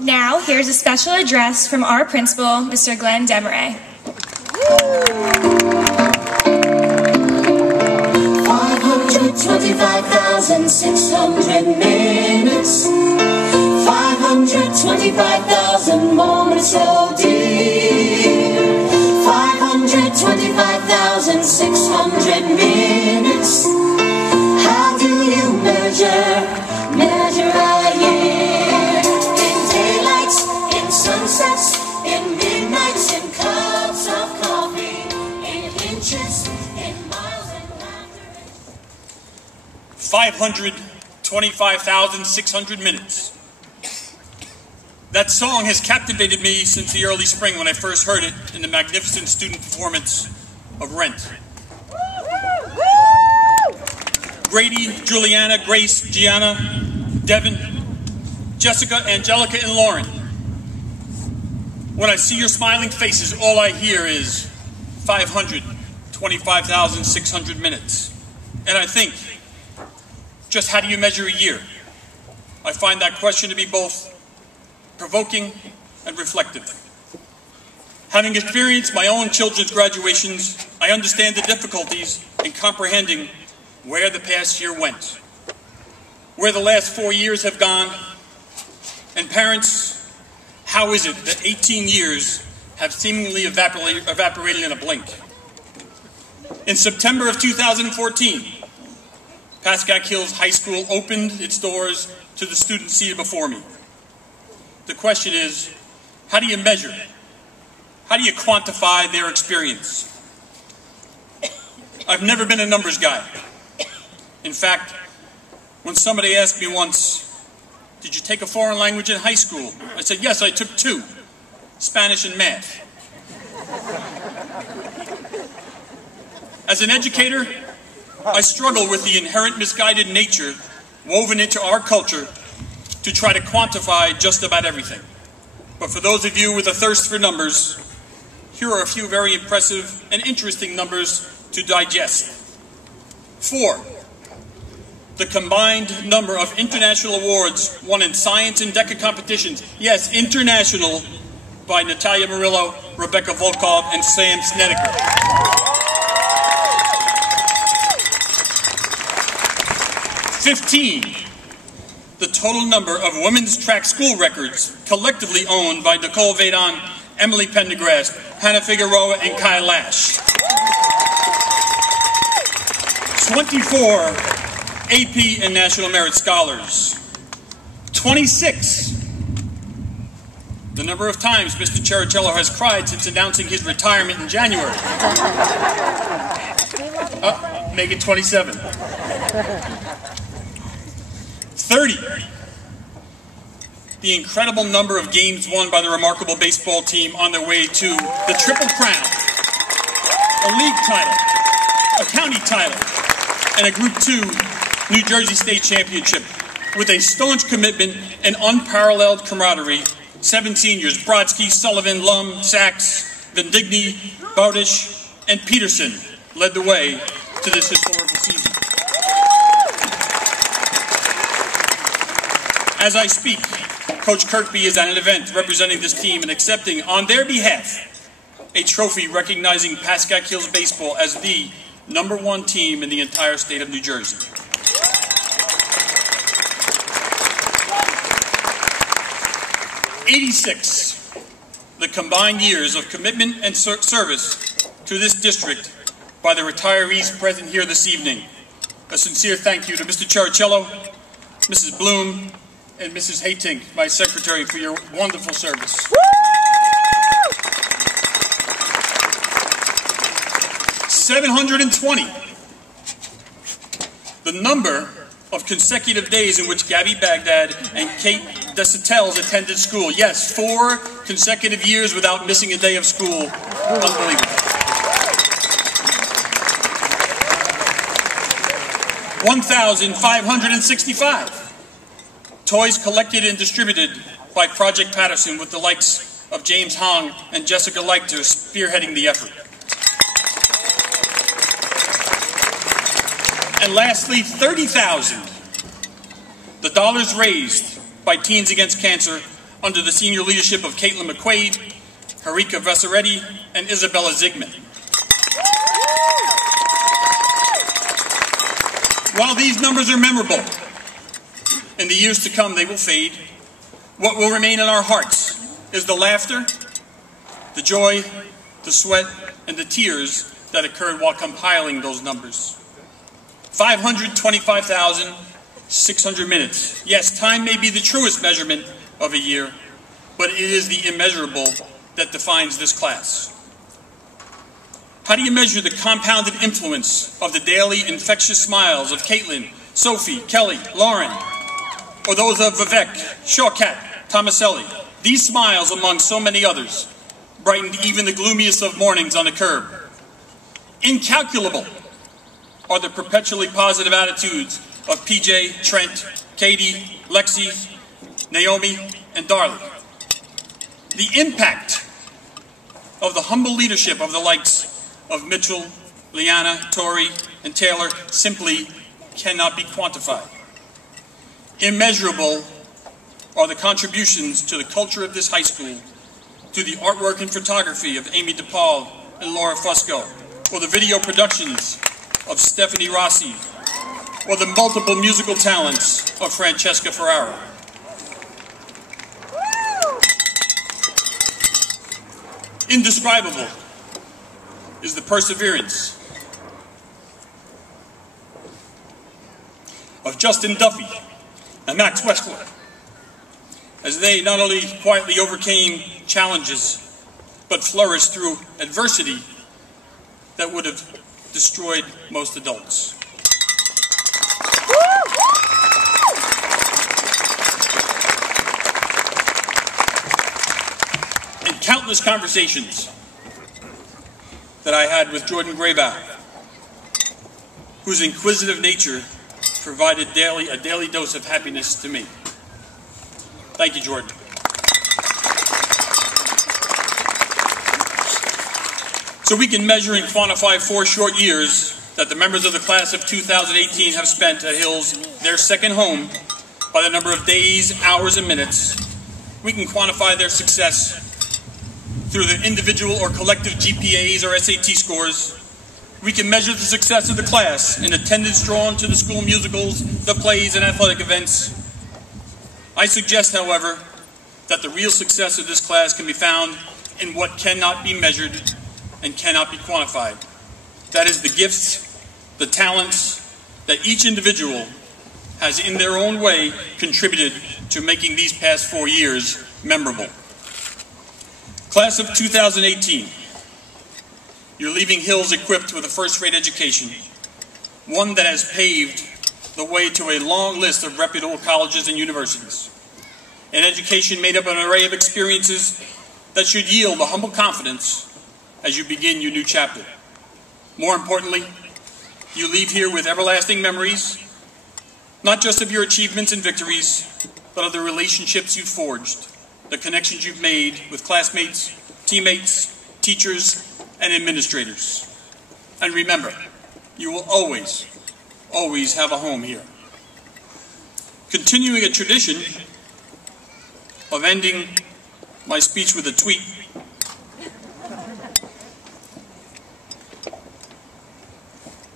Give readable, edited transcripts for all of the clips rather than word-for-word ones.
Now, here's a special address from our principal, Mr. Glenn deMarrais. 525,600 minutes, 525,000 moments, oh dear. 525,600 minutes. How do you measure a year? In daylights, in sunsets, in midnights, in cups of coffee, in inches, in miles and laughter. 525,600 minutes. That song has captivated me since the early spring when I first heard it in the magnificent student performance of Rent. Grady, Juliana, Grace, Gianna, Devin, Jessica, Angelica, and Lauren. When I see your smiling faces, all I hear is 525,600 minutes. And I think, just how do you measure a year? I find that question to be both provoking and reflective. Having experienced my own children's graduations, I understand the difficulties in comprehending where the past year went, where the last 4 years have gone, and parents, how is it that 18 years have seemingly evaporated in a blink? In September of 2014, Pascack Hills High School opened its doors to the students seated before me. The question is, how do you measure? How do you quantify their experience? I've never been a numbers guy. In fact, when somebody asked me once, did you take a foreign language in high school? I said, yes, I took 2, Spanish and math. As an educator, I struggle with the inherent misguided nature woven into our culture to try to quantify just about everything. But for those of you with a thirst for numbers, here are a few very impressive and interesting numbers to digest. 4, the combined number of international awards won in science and DECA competitions. Yes, international, by Natalia Murillo, Rebecca Volkov, and Sam Snedeker. 15, the total number of women's track school records collectively owned by Nicole Vadon, Emily Pendergrass, Hannah Figueroa, and Kai Lash. 24 AP and National Merit Scholars. 26, the number of times Mr. Chericello has cried since announcing his retirement in January. Make it 27. 30, the incredible number of games won by the remarkable baseball team on their way to the Triple Crown, a league title, a county title, and a Group 2 New Jersey State Championship. With a staunch commitment and unparalleled camaraderie, 7 seniors, Brodsky, Sullivan, Lum, Sachs, Vendigny, Bowdish, and Peterson led the way to this historical season. As I speak, Coach Kirkby is at an event representing this team and accepting on their behalf a trophy recognizing Pascack Hills Baseball as the #1 team in the entire state of New Jersey. 86, the combined years of commitment and service to this district by the retirees present here this evening. A sincere thank you to Mr. Chericello, Mrs. Bloom, and Mrs. Haytink, my secretary, for your wonderful service. 720, the number of consecutive days in which Gabby Baghdad and Kate Desatels attended school. Yes, 4 consecutive years without missing a day of school. Unbelievable. 1,565. Toys collected and distributed by Project Patterson with the likes of James Hong and Jessica Leichter spearheading the effort. And lastly, 30,000. The dollars raised by Teens Against Cancer under the senior leadership of Caitlin McQuaid, Harika Vesaretti, and Isabella Zigman. While these numbers are memorable, in the years to come they will fade. What will remain in our hearts is the laughter, the joy, the sweat, and the tears that occurred while compiling those numbers. 525,600 minutes. Yes, time may be the truest measurement of a year, but it is the immeasurable that defines this class. How do you measure the compounded influence of the daily infectious smiles of Caitlin, Sophie, Kelly, Lauren, or those of Vivek, Shawkat, Tomaselli? These smiles, among so many others, brightened even the gloomiest of mornings on the curb. Incalculable are the perpetually positive attitudes of PJ, Trent, Katie, Lexi, Naomi, and Darlie. The impact of the humble leadership of the likes of Mitchell, Liana, Tori, and Taylor simply cannot be quantified. Immeasurable are the contributions to the culture of this high school, to the artwork and photography of Amy DePaul and Laura Fusco, or the video productions of Stephanie Rossi, or the multiple musical talents of Francesca Ferrara. Indescribable is the perseverance of Justin Duffy and Max Westler, as they not only quietly overcame challenges, but flourished through adversity that would have destroyed most adults. In countless conversations that I had with Jordan Grayback, whose inquisitive nature provided a daily dose of happiness to me. Thank you, Jordan. So we can measure and quantify 4 short years that the members of the class of 2018 have spent at Hills, their second home, by the number of days, hours, and minutes. We can quantify their success through their individual or collective GPAs or SAT scores. We can measure the success of the class in attendance drawn to the school musicals, the plays, and athletic events. I suggest, however, that the real success of this class can be found in what cannot be measured and cannot be quantified. That is the gifts, the talents that each individual has in their own way contributed to making these past 4 years memorable. Class of 2018, you're leaving Hills equipped with a first-rate education, one that has paved the way to a long list of reputable colleges and universities. An education made up of an array of experiences that should yield a humble confidence as you begin your new chapter. More importantly, you leave here with everlasting memories, not just of your achievements and victories, but of the relationships you've forged, the connections you've made with classmates, teammates, teachers, and administrators. And remember, you will always, always have a home here. Continuing a tradition of ending my speech with a tweet,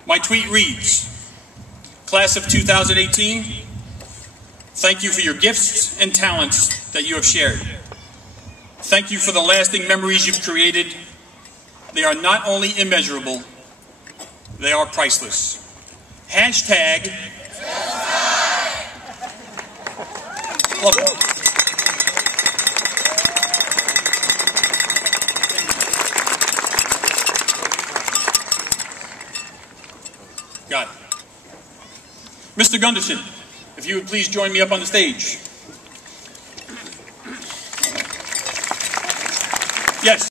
my tweet reads, Class of 2018, thank you for your gifts and talents that you have shared. Thank you for the lasting memories you've created. They are not only immeasurable, they are priceless. Hashtag. Love it. Got it. Mr. Gunderson, if you would please join me up on the stage. Yes.